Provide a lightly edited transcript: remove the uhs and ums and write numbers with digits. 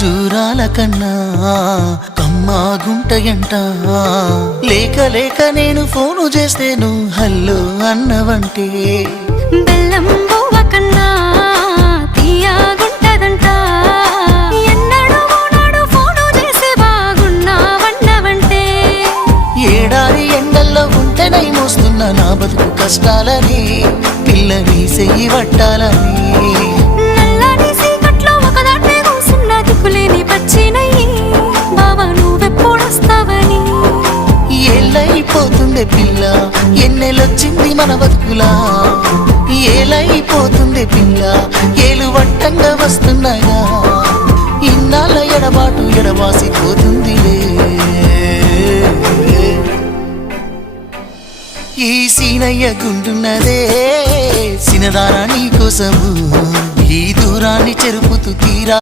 ఖర్జూరాల కన్నా కమ్మాగుంటయంట. లేక లేక నేను ఫోను చేస్తే నువ్వు హల్లో అన్నవంటే బెల్లం బువ్వ కన్నా తీయగుంటదంట. ఎన్నడూ నాడు ఫోను చేసి బాగున్నావన్నవంటే ఏడాది ఎండల్లో ఉంటేనై మోస్తున్న నా బతుకు కష్టాలని పిల్లని చెయ్యి పట్టాలని. నల్లని సీకట్లో ఒకదాన్నే కూసున్న దిక్కులేని పచ్చినయ్యి బావా నువ్వెప్పుడొస్తావని. ఏళ్ళైపోతుందే పిల్ల ఎన్నెలొచ్చింది మన బతుకులా. ఏలైపోతుందే పిల్ల ఏలు వట్టంగా వస్తున్నాగా. ఇన్నాళ్ళ ఎడబాటు ఎడబాసిపోతుందిలే. ఈ సీనయ్య గుండున్నదే సినదారా నీ కోసము. ఈ దూరాన్ని చెరుపుతూ తీరా